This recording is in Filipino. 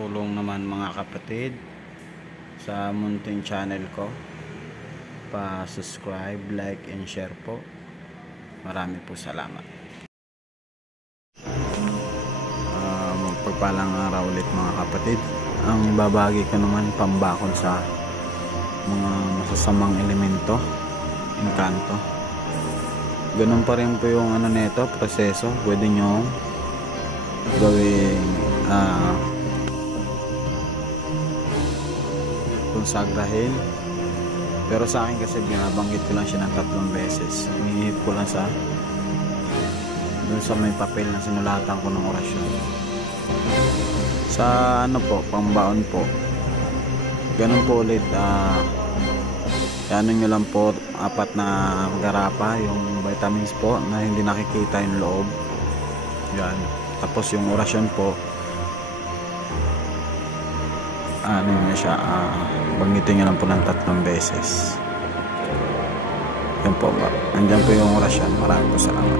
tulong naman mga kapatid sa munting channel ko, pa-subscribe, like, and share po. Marami po salamat. Magpagpalang araw ulit mga kapatid. Ang ibabagi ko naman pambakod sa mga masasamang elemento, engkanto. Ganun pa rin po yung ano nito, proseso. Pwede nyo gawing konsagrahin. Pero sa akin kasi binabanggit ko lang siya ng 3 beses. Hinihit ko lang sa doon sa may papel na sinulatan ko ng orasyon. Sa ano po, pangbaon po, ganun po ulit. Ano nyo lang po, 4 na garapa, yung vitamins po na hindi nakikita yung loob. Yan. Tapos yung orasyon po, ano nyo siya, banggitin nyo lang po ng 3 beses. Yan po ba. Andyan po yung orasyon. Maraming po salamat.